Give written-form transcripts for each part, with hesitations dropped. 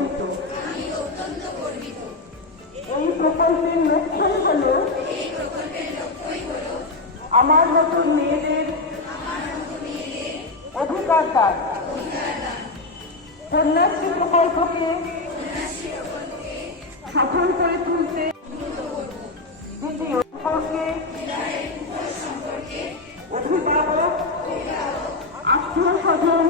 গর্বিত। এই প্রকল্পের লক্ষ্যই হলো আমার নতুন মেয়েদের অধিকার দান। কন্যাশ্রী প্রকল্পকে সফল করে তুলতে দ্বিতীয় সম্পর্কে অভিভাবক, আত্মীয় স্বজন,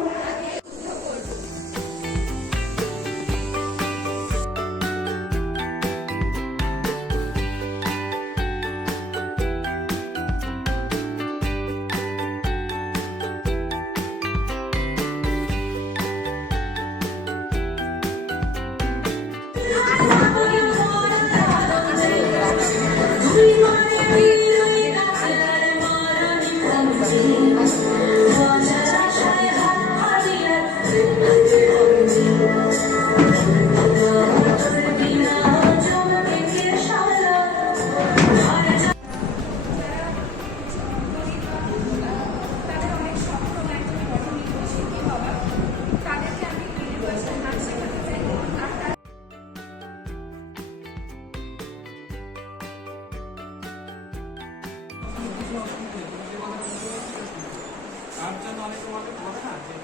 তার জন্য আমি তোমাকে বলবো না যে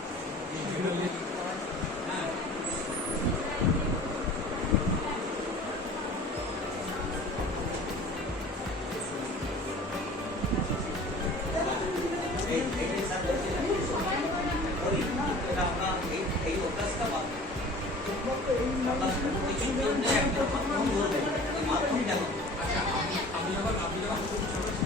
আমি যখন